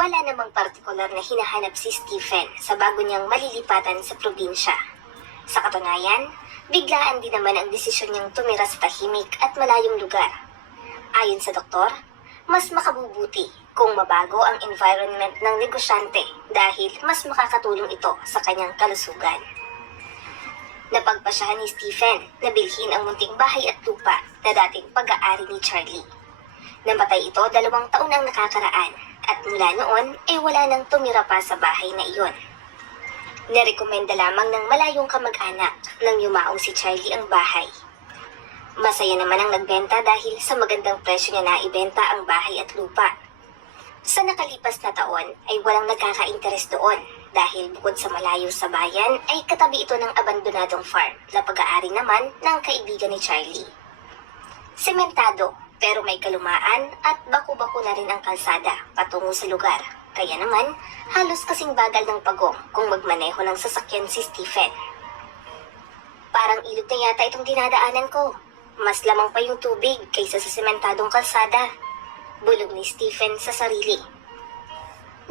Wala namang partikular na hinahanap si Stephen sa bago niyang malilipatan sa probinsya. Sa katunayan, biglaan din naman ang desisyon niyang tumira sa tahimik at malayong lugar. Ayon sa doktor, mas makabubuti kung mabago ang environment ng negosyante dahil mas makakatulong ito sa kanyang kalusugan. Napagpasyahan ni Stephen na bilhin ang munting bahay at lupa na dating pag-aari ni Charlie. Namatay ito 2 taon ang nakakaraan at mula noon ay wala nang tumira pa sa bahay na iyon. Narekomenda lamang ng malayong kamag-anak nang yumaong si Charlie ang bahay. Masaya naman ang nagbenta dahil sa magandang presyo niya naibenta ang bahay at lupa. Sa nakalipas na taon ay walang nagkaka-interes doon dahil bukod sa malayo sa bayan ay katabi ito ng abandonadong farm na pag-aari naman ng kaibigan ni Charlie. Sementado pero may kalumaan at baku-baku na rin ang kalsada patungo sa lugar. Kaya naman, halos kasing bagal ng pagong kung magmaneho ng sasakyan si Stephen. Parang ilog na yata itong dinadaanan ko. Mas lamang pa yung tubig kaysa sa sementadong kalsada. Bulong ni Stephen sa sarili.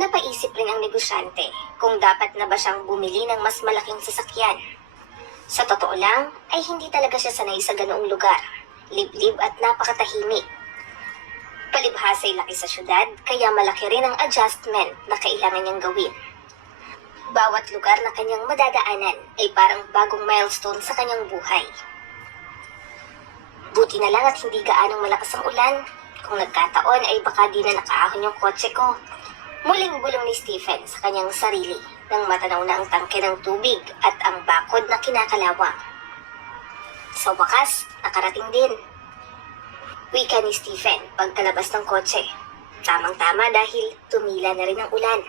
Napaisip rin ang negosyante kung dapat na ba siyang bumili ng mas malaking sasakyan. Sa totoo lang, ay hindi talaga siya sanay sa ganoong lugar. Liblib at napakatahimik. Palibhasa'y laki sa syudad, kaya malaki rin ang adjustment na kailangan niyang gawin. Bawat lugar na kanyang madadaanan ay parang bagong milestone sa kanyang buhay. Buti na lang at hindi gaanong malakas ang ulan. Kung nagkataon ay baka di na nakaahon yung kotse ko. Muling bulong ni Stephen sa kanyang sarili nang matanaw na ang tangke ng tubig at ang bakod na kinakalawang. Sa wakas, nakarating din. Wika ni Stephen pagkalabas ng kotse. Tamang-tama dahil tumila na rin ang ulan.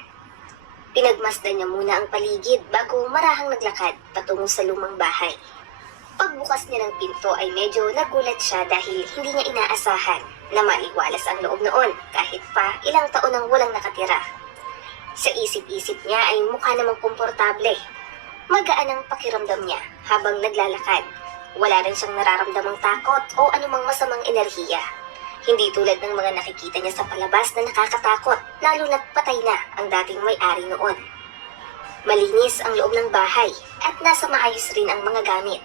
Pinagmasdan niya muna ang paligid bago marahang naglakad patungo sa lumang bahay. Pagbukas niya ng pinto ay medyo nagulat siya dahil hindi niya inaasahan na maliwalas ang loob noon kahit pa ilang taon nang walang nakatira. Sa isip-isip niya ay mukha namang komportable. Magaan ang pakiramdam niya habang naglalakad. Wala rin siyang nararamdamang takot o anumang masamang enerhiya. Hindi tulad ng mga nakikita niya sa palabas na nakakatakot, lalo na't patay na ang dating may-ari noon. Malinis ang loob ng bahay at nasa maayos rin ang mga gamit.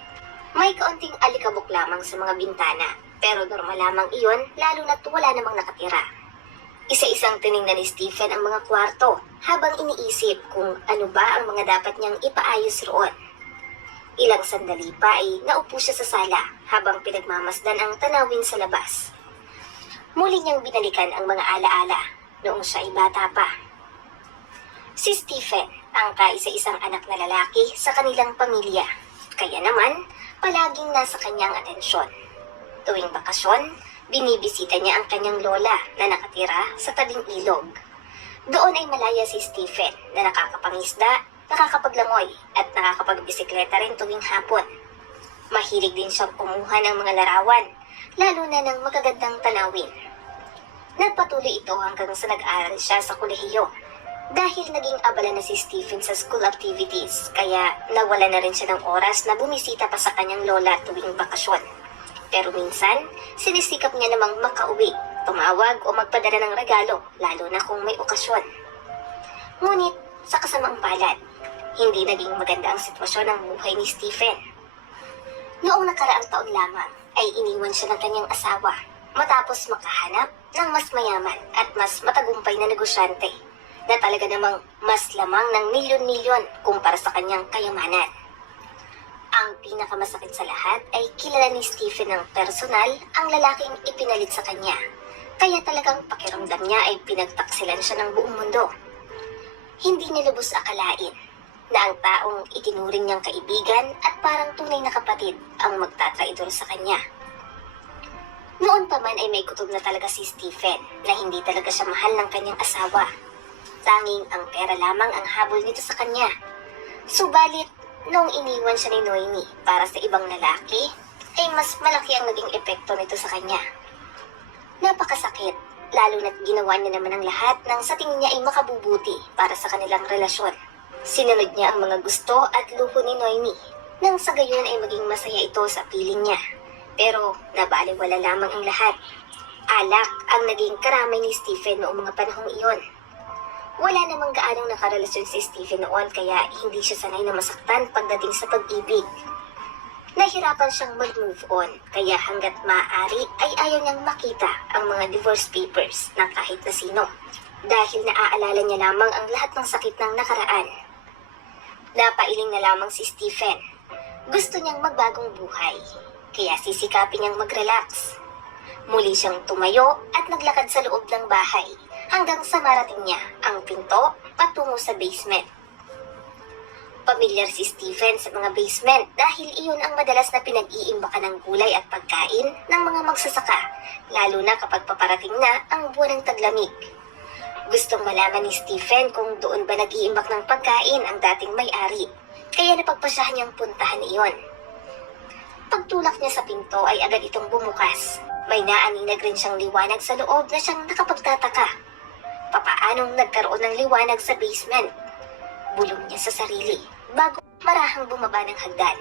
May kaunting alikabok lamang sa mga bintana, pero normal lamang iyon lalo na't wala namang nakatira. Isa-isang tiningnan ni Stephen ang mga kwarto habang iniisip kung ano ba ang mga dapat niyang ipaayos roon. Ilang sandali pa ay naupo siya sa sala habang pinagmamasdan ang tanawin sa labas. Muli niyang binalikan ang mga alaala noong siya ay bata pa. Si Stephen ang kaisa-isang anak na lalaki sa kanilang pamilya, kaya naman palaging nasa kanyang atensyon. Tuwing bakasyon, binibisita niya ang kanyang lola na nakatira sa tabing ilog. Doon ay malaya si Stephen na nakakapangisda, nakakapaglangoy at nakakapagbisikleta rin tuwing hapon. Mahilig din siyang kumuha ng mga larawan, lalo na ng magagandang tanawin. Nagpatuloy ito hanggang sa nag-aral siya sa kolehiyo. Dahil naging abala na si Stephen sa school activities, kaya nawala na rin siya ng oras na bumisita pa sa kanyang lola tuwing bakasyon. Pero minsan, sinisikap niya namang makauwi, tumawag o magpadala ng regalo, lalo na kung may okasyon. Ngunit, sa kasamang palad, hindi naging maganda ang sitwasyon ng buhay ni Stephen. Noong nakaraang taon lamang, ay iniwan siya ng kanyang asawa matapos makahanap ng mas mayaman at mas matagumpay na negosyante na talaga namang mas lamang ng milyon-milyon kumpara sa kanyang kayamanan. Ang pinakamasakit sa lahat ay kilala ni Stephen ng personal ang lalaking ipinalit sa kanya, kaya talagang pakiramdam niya ay pinagtaksilan siya ng buong mundo. Hindi niya lubos akalain na ang taong itinuring niyang kaibigan at parang tunay na kapatid ang magtatraidor sa kanya. Noon pa man ay may kutob na talaga si Stephen na hindi talaga siya mahal ng kanyang asawa. Tanging ang pera lamang ang habol nito sa kanya. Subalit, noong iniwan siya ni Noemi para sa ibang lalaki, ay mas malaki ang naging epekto nito sa kanya. Napakasakit, lalo na't ginawa niya naman ang lahat ng sa tingin niya ay makabubuti para sa kanilang relasyon. Sinunod niya ang mga gusto at luho ni Noemi, nang sa gayon ay maging masaya ito sa piling niya. Pero nabaliwala lamang ang lahat. Alak ang naging karamay ni Stephen noong mga panahong iyon. Wala namang gaanong nakarelasyon si Stephen noon kaya hindi siya sanay na masaktan pagdating sa pag-ibig. Nahirapan siyang mag-move on kaya hanggat maaari ay ayaw niyang makita ang mga divorce papers ng kahit na sino dahil naaalala niya lamang ang lahat ng sakit ng nakaraan. Napailing na lamang si Stephen. Gusto niyang magbagong buhay kaya sisikapin niyang mag-relax. Muli siyang tumayo at naglakad sa loob ng bahay hanggang sa marating niya ang pinto patungo sa basement. Pamilyar si Stephen sa mga basement dahil iyon ang madalas na pinag-iimbakan ng gulay at pagkain ng mga magsasaka, lalo na kapag paparating na ang buwan ng taglamig. Gustong malaman ni Stephen kung doon ba nag-iimbak ng pagkain ang dating may-ari, kaya napagpasyahan niyang puntahan iyon. Pagtulak niya sa pinto ay agad itong bumukas. May naaninag rin siyang liwanag sa loob na siyang nakapagtataka. Papaanong nagkaroon ng liwanag sa basement? Bulong niya sa sarili bago marahang bumaba ng hagdan.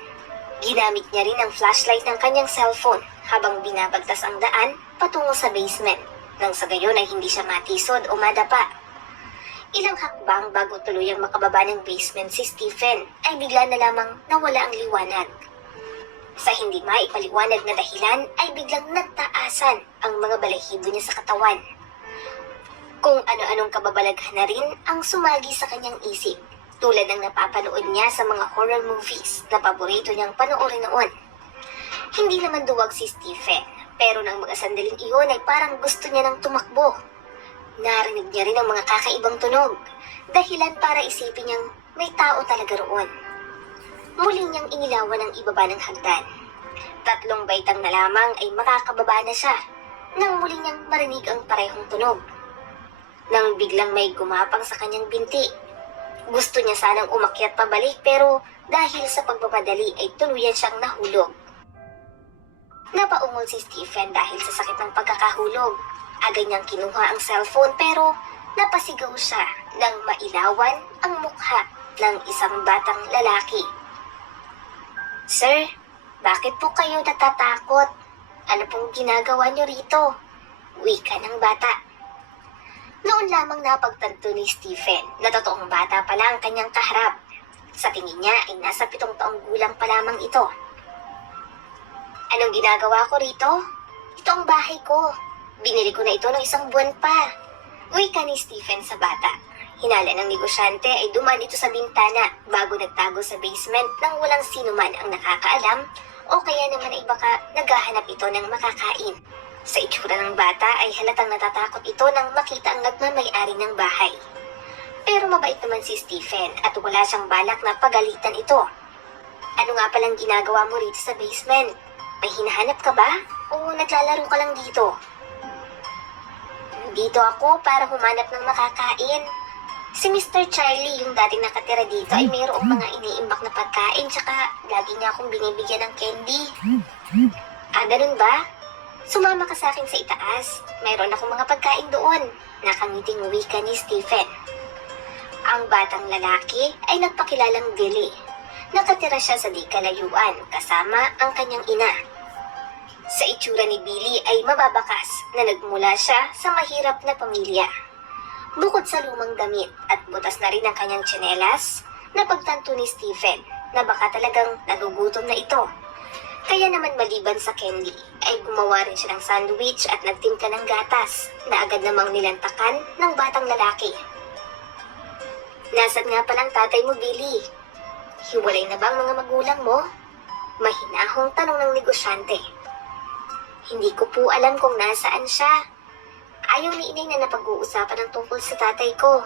Ginamit niya rin ang flashlight ng kanyang cellphone habang binabagtas ang daan patungo sa basement nang sa gayon ay hindi siya matisod o madapa. Ilang hakbang bago tuluyang makababa ng basement si Stephen ay bigla na lamang nawala ang liwanag. Sa hindi maipaliwanag na dahilan ay biglang nagtaasan ang mga balahibo niya sa katawan. Kung ano-anong kababalaghan na rin ang sumagi sa kanyang isip, tulad ng napapanood niya sa mga horror movies na paborito niyang panoorin noon. Hindi naman duwag si Stephen, pero nang mga sandaling iyon ay parang gusto niya ng tumakbo. Narinig niya rin ang mga kakaibang tunog, dahilan para isipin niyang may tao talaga roon. Muling niyang inilawan ang ibaba ng hagdan. 3 baitang na lamang ay makakababa na siya nang muli niyang marinig ang parehong tunog. Nang biglang may gumapang sa kanyang binti. Gusto niya sanang umakyat pabalik pero dahil sa pagpapadali ay tuluyan siyang nahulog. Napaungol si Stephen dahil sa sakit ng pagkakahulog. Agad niyang kinuha ang cellphone pero napasigaw siya nang mailawan ang mukha ng isang batang lalaki. "Sir, bakit po kayo natatakot? Ano pong ginagawa niyo rito?" Wika ng bata. Noon lamang napagtanto ni Stephen na totoong bata pala ang kanyang kaharap. Sa tingin niya ay nasa 7 taong gulang pa lamang ito. "Anong ginagawa ko rito? Ito ang bahay ko. Binili ko na ito ng 1 buwan pa." Wika ni Stephen sa bata. Hinala ng negosyante ay dumaan ito sa bintana bago nagtago sa basement nang walang sino man ang nakakaalam o kaya naman ay baka naghahanap ito ng makakain. Sa itsura ng bata ay halatang natatakot ito nang makita ang nagmamay-ari ng bahay. Pero mabait naman si Stephen at wala siyang balak na pagalitan ito. "Ano nga palang ginagawa mo rito sa basement? May hinahanap ka ba? O naglalaro ka lang dito?" "Dito ako para humanap ng makakain. Si Mr. Charlie, yung dating nakatira dito, ay mayroong mga iniimbak na pagkain tsaka lagi niya akong binibigyan ng candy." "Ah, ganun ba? Sumama ka sa akin sa itaas. Mayroon akong mga pagkain doon." Nakangiting wika ni Stephen. Ang batang lalaki ay nagpakilalang Billy. Nakatira siya sa di kalayuan kasama ang kanyang ina. Sa itsura ni Billy ay mababakas na nagmula siya sa mahirap na pamilya. Bukod sa lumang damit at butas na rin ang kanyang tsinelas, napagtanto ni Stephen na baka talagang nagugutom na ito. Kaya naman maliban sa candy, ay gumawa rin siya ng sandwich at nagtimpla ng gatas na agad namang nilantakan ng batang lalaki. "Nasaan nga palang tatay mo, Billy? Hiwalay na ba ang mga magulang mo?" Mahinahong tanong ng negosyante. "Hindi ko po alam kung nasaan siya. Ayaw ni inay na napag-uusapan ng tungkol sa tatay ko.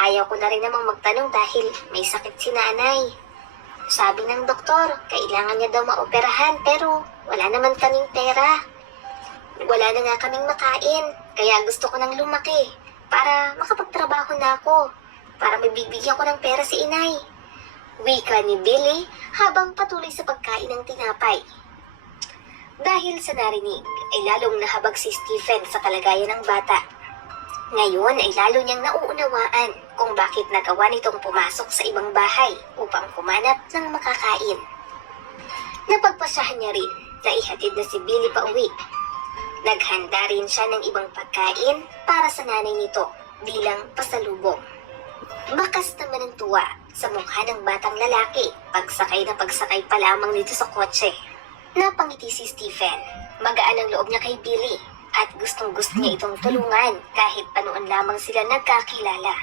Ayaw ko na rin namang magtanong dahil may sakit si nanay. Sabi ng doktor, kailangan niya daw maoperahan pero wala naman kaming pera. Wala na nga kaming makain, kaya gusto ko nang lumaki para makapagtrabaho na ako, para mabibigyan ko ng pera si inay." Wika ni Billy habang patuloy sa pagkain ng tinapay. Dahil sa narinig, ay lalong nahabag si Stephen sa kalagayan ng bata. Ngayon ay lalo niyang nauunawaan kung bakit nagawa nitong pumasok sa ibang bahay upang kumanap ng makakain. Napagpasyahan niya rin na ihatid na si Billy pa uwi. Naghanda rin siya ng ibang pagkain para sa nanay nito bilang pasalubong. tuwa sa mukha ng batang lalaki pagsakay na pagsakay pa lamang nito sa kotse. Napangiti si Stephen. Magaan ang loob niya kay Billy at gustong-gusto niya itong tulungan kahit pa noon lamang sila nagkakilala.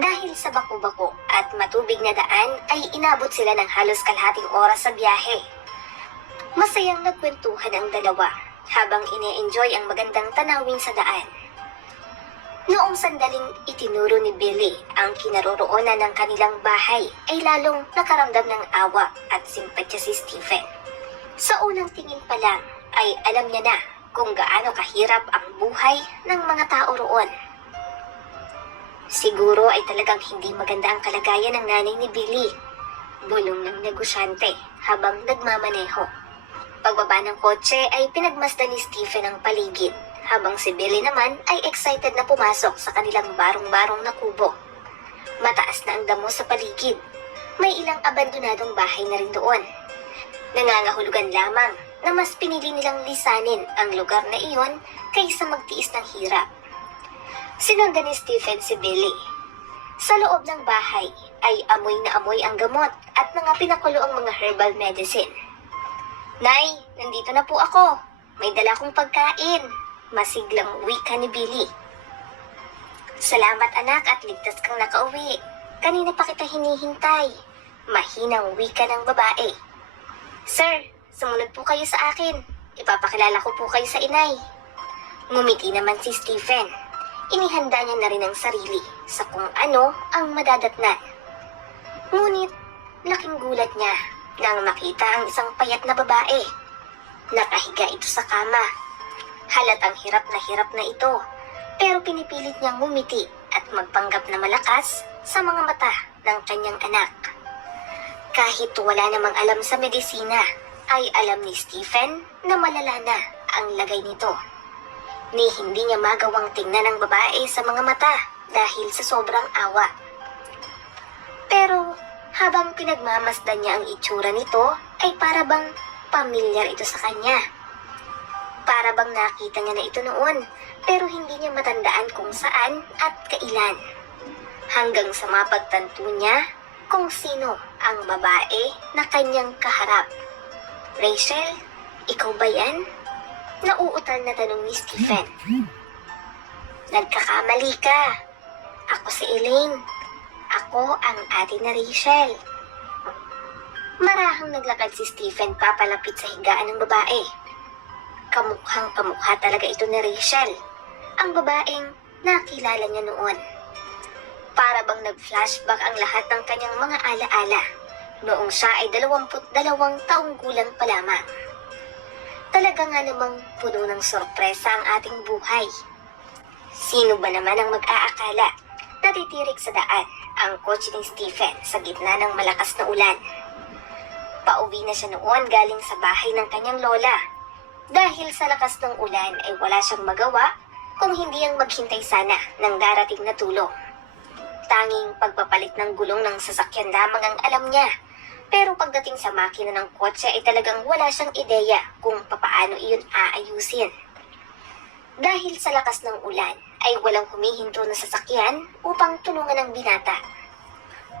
Dahil sa bako-bako at matubig na daan ay inabot sila ng halos kalahating oras sa biyahe. Masayang nagkwentuhan ang dalawa habang ine-enjoy ang magandang tanawin sa daan. Noong sandaling itinuro ni Billy ang kinaroroonan ng kanilang bahay ay lalong nakaramdam ng awa at simpatya si Stephen. Sa unang tingin pa lang ay alam niya na kung gaano kahirap ang buhay ng mga tao roon. Siguro ay talagang hindi maganda ang kalagayan ng nanay ni Billy, bulong ng negosyante habang nagmamaneho. Pagbaba ng kotse ay pinagmasdan ni Stephen ang paligid, habang si Billy naman ay excited na pumasok sa kanilang barong-barong na kubo. Mataas na ang damo sa paligid. May ilang abandonadong bahay na rin doon. Nangangahulugan lamang na mas pinili nilang lisanin ang lugar na iyon kaysa magtiis ng hirap. Sinundan ni Stephen si Billy. Sa loob ng bahay ay amoy na amoy ang gamot at mga pinakulo ang mga herbal medicine. "Nay, nandito na po ako. May dala kong pagkain," masiglang wika ni Billy. "Salamat anak at ligtas kang nakauwi. Kanina pa kita hinihintay," mahinang wika ng babae. "Sir, sumunod po kayo sa akin. Ipapakilala ko po kayo sa inay." Ngumiti naman si Stephen. Inihanda niya na rin ang sarili sa kung ano ang madadatnan. Ngunit laking gulat niya nang makita ang isang payat na babae. Nakahiga ito sa kama. Halatang hirap na ito, pero pinipilit niyang ngumiti at magpanggap na malakas sa mga mata ng kanyang anak. Kahit wala namang alam sa medisina, ay alam ni Stephen na malala na ang lagay nito. Ni hindi niya magawang tingnan ang babae sa mga mata dahil sa sobrang awa. Pero habang pinagmamasdan niya ang itsura nito, ay para bang pamilyar ito sa kanya. Para bang nakita niya na ito noon, pero hindi niya matandaan kung saan at kailan. Hanggang sa mapagtanto niya kung sino ang babae na kanyang kaharap. "Rachel, ikaw ba yan?" Nauutal na tanong ni Stephen. "Nagkakamali ka. Ako si Elaine. Ako ang ate na Rachel." Marahang naglakad si Stephen papalapit sa higaan ng babae. Kamukhang kamukha talaga ito ni Rachel, ang babaeng nakilala niya noon. Para bang nag-flashback ang lahat ng kanyang mga alaala noong siya ay 22 taong gulang pa lamang. Talaga nga namang puno ng sorpresa ang ating buhay. Sino ba naman ang mag-aakala na titirik sa daan ang kotse ni Stephen sa gitna ng malakas na ulan? Pauwi na siya noon galing sa bahay ng kanyang lola. Dahil sa lakas ng ulan ay wala siyang magawa kung hindi ang maghintay sana ng darating na tulong. Tanging pagpapalit ng gulong ng sasakyan lamang ang alam niya. Pero pagdating sa makina ng kotse ay talagang wala siyang ideya kung papaano iyon aayusin. Dahil sa lakas ng ulan ay walang humihinto na sasakyan upang tulungan ang binata.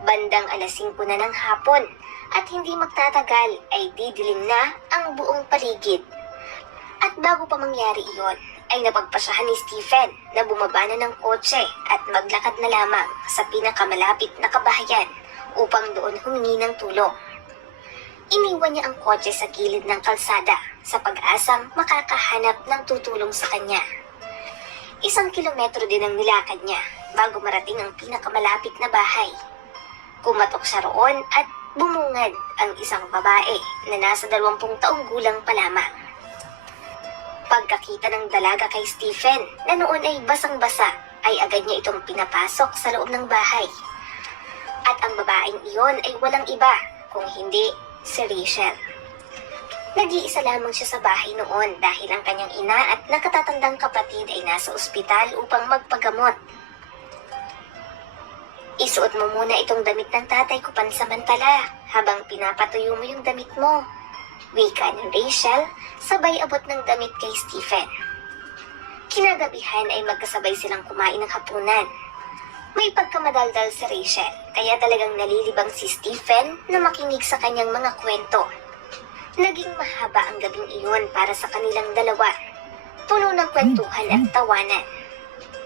Bandang 5:00 na ng hapon at hindi magtatagal ay didilim na ang buong paligid. At bago pa mangyari iyon ay napagpasyahan ni Stephen na bumaba na ng kotse at maglakad na lamang sa pinakamalapit na kabahayan upang doon humingi ng tulong. Iniwan niya ang kotse sa gilid ng kalsada sa pag-asang makakahanap ng tutulong sa kanya. 1 kilometro din ang nilakad niya bago marating ang pinakamalapit na bahay. Kumatok siya roon at bumungad ang isang babae na nasa 20 taong gulang pa lamang. Pagkakita ng dalaga kay Stephen na noon ay basang-basa ay agad niya itong pinapasok sa loob ng bahay. At ang babaeng iyon ay walang iba kung hindi si Rachel. Nag-iisa lamang siya sa bahay noon dahil ang kanyang ina at nakatatandang kapatid ay nasa ospital upang magpagamot. "Isuot mo muna itong damit ng tatay ko pansamantala habang pinapatuyo mo yung damit mo," wika ni Rachel sabay abot ng damit kay Stephen. Kinagabihan ay magkasabay silang kumain ng hapunan. May May pagkamadaldal si Rachel, kaya talagang nalilibang si Stephen na makinig sa kanyang mga kwento. Naging mahaba ang gabing iyon para sa kanilang dalawa. Puno ng kwentuhan at tawanan.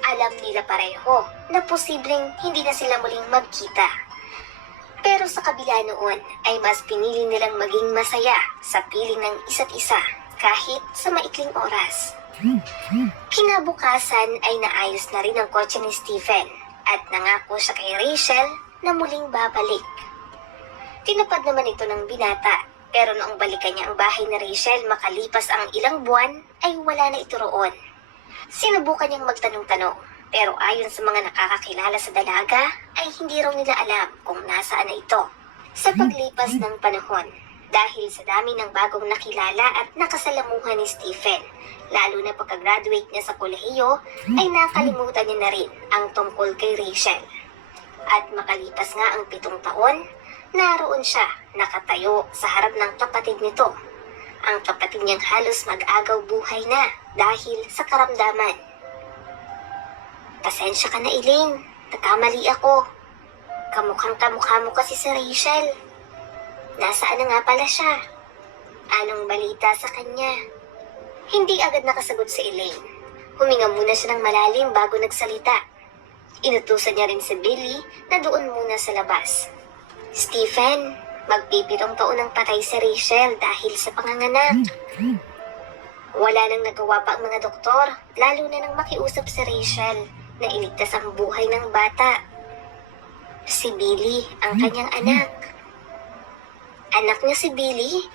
Alam nila pareho na posibleng hindi na sila muling magkita. Pero sa kabila noon ay mas pinili nilang maging masaya sa piling ng isa't isa kahit sa maikling oras. Kinabukasan ay naayos na rin ang kotse ni Stephen at nangako siya kay Rachel na muling babalik. Tinupad naman ito ng binata, pero noong balikan niya ang bahay ni Rachel makalipas ang ilang buwan ay wala na ito roon. Sinubukan niyang magtanong-tanong, pero ayon sa mga nakakakilala sa dalaga ay hindi raw nila alam kung nasaan na ito. Sa paglipas ng panahon, dahil sa dami ng bagong nakilala at nakasalamuhan ni Stephen, lalo na pagka-graduate niya sa kolehiyo, ay nakalimutan niya na rin ang tungkol kay Rachel. At makalipas nga ang 7 taon, naroon siya nakatayo sa harap ng kapatid nito. Ang kapatid niyang halos mag-agaw buhay na dahil sa karamdaman. Pasensya ka na, Elaine. Nagkamali ako. Kamukhang-kamukha mo kasi si Rachel. Nasaan na nga pala siya? Anong balita sa kanya? Hindi agad nakasagot si Elaine. Huminga muna siya ng malalim bago nagsalita. Inutusan niya rin si Billy na doon muna sa labas. Stephen, magpipitong taon ng patay si Rachel dahil sa panganganak. Wala nang nagawa pa ang mga doktor, lalo na nang makiusap si Rachel na iligtas ang buhay ng bata. Si Billy ang kanyang anak. Anak niya si Billy?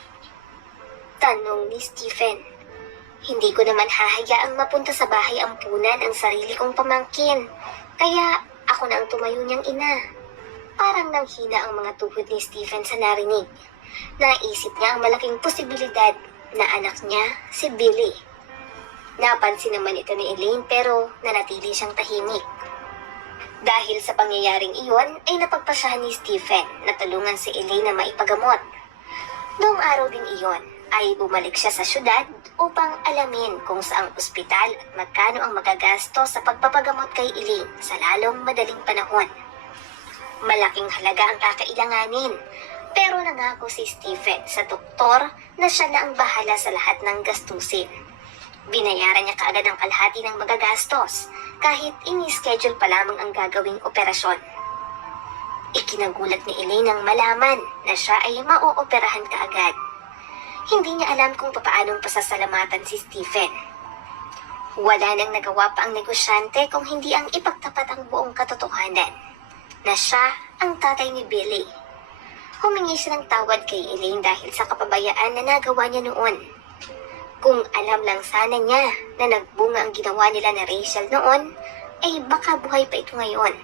Tanong ni Stephen. Hindi ko naman hahayaang mapunta sa bahay ampunan ang sarili kong pamangkin, kaya ako na ang tumayo niyang ina. Parang nanghina ang mga tuhod ni Stephen sa narinig. Naisip niya ang malaking posibilidad na anak niya si Billy. Napansin naman ito ni Elaine pero nanatili siyang tahimik. Dahil sa pangyayaring iyon ay napagpasyahan ni Stephen na tulungan si Elaine na maipagamot. Noong araw din iyon ay bumalik siya sa syudad upang alamin kung saang ospital at magkano ang magagasto sa pagpapagamot kay Elaine sa lalong madaling panahon. Malaking halaga ang kakailanganin, pero nangako si Stephen sa doktor na siya na ang bahala sa lahat ng gastusin. Binayaran niya kaagad ang kalahati ng magagastos, kahit ini-schedule pa lamang ang gagawing operasyon. Ikinagulat ni Elaine nang malaman na siya ay mauoperahan kaagad. Hindi niya alam kung papaanong pasasalamatan si Stephen. Wala nang nagawa pa ang negosyante kung hindi ang ipagtapat ang buong katotohanan na siya ang tatay ni Billy. Humingi siya ng tawad kay Elaine dahil sa kapabayaan na nagawa niya noon. Kung alam lang sana niya na nagbunga ang ginawa nila na Rachel noon, ay baka buhay pa ito ngayon.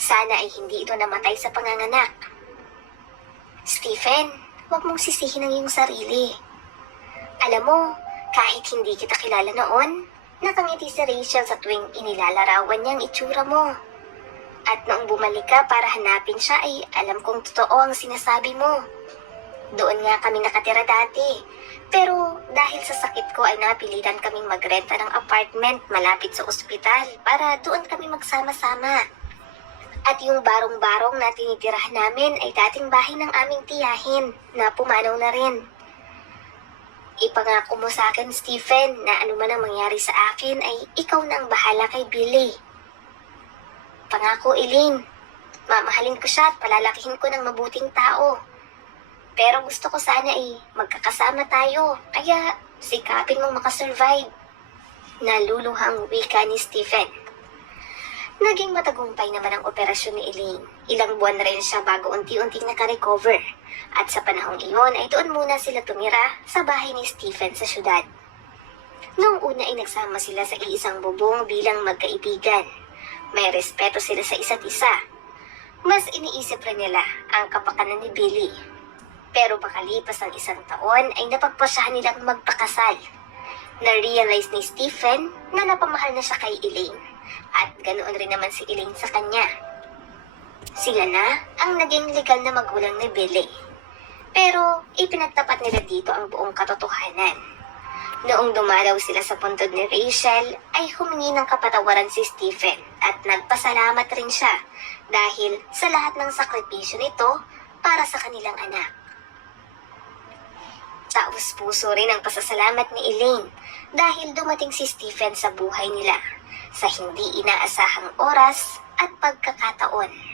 Sana ay hindi ito namatay sa panganganak. Stephen, huwag mong sisihin ang iyong sarili. Alam mo, kahit hindi kita kilala noon, nakangiti si Rachel sa tuwing inilalarawan niya ang itsura mo. At noong bumalik ka para hanapin siya ay alam kong totoo ang sinasabi mo. Doon nga kami nakatira dati. Pero dahil sa sakit ko ay napilitan kaming magrenta ng apartment malapit sa ospital para doon kami magsama-sama. At yung barong-barong na tinitirahan namin ay dating bahay ng aming tiyahin na pumanaw na rin. Ipangako mo sa akin, Stephen, na anuman ang mangyari sa akin ay ikaw na ang bahala kay Billy. Pangako, Elaine. Mamahalin ko siya at palalakihin ko ng mabuting tao. Pero gusto ko sana magkakasama tayo, kaya sikapin mong makasurvive. Naluluhang wika ni Stephen. Naging matagumpay naman ang operasyon ni Elaine. Ilang buwan na rin siya bago unti-unting nakarecover. At sa panahong iyon ay doon muna sila tumira sa bahay ni Stephen sa syudad. Noong una ay nagsama sila sa iisang bubong bilang magkaibigan. May respeto sila sa isa't isa. Mas iniisip rin nila ang kapakanan ni Billy. Pero pakalipas ng 1 taon ay napagpasyahan nilang magpakasal. Na-realize ni Stephen na napamahal na siya kay Elaine. At ganoon rin naman si Elaine sa kanya. Sila na ang naging legal na magulang ni Billy. Pero ipinagtapat nila dito ang buong katotohanan. Noong dumalaw sila sa puntod ni Rachel, ay humingi ng kapatawaran si Stephen at nagpasalamat rin siya dahil sa lahat ng sakripisyo nito para sa kanilang anak. Taos puso rin ang pasasalamat ni Elaine dahil dumating si Stephen sa buhay nila sa hindi inaasahang oras at pagkakataon.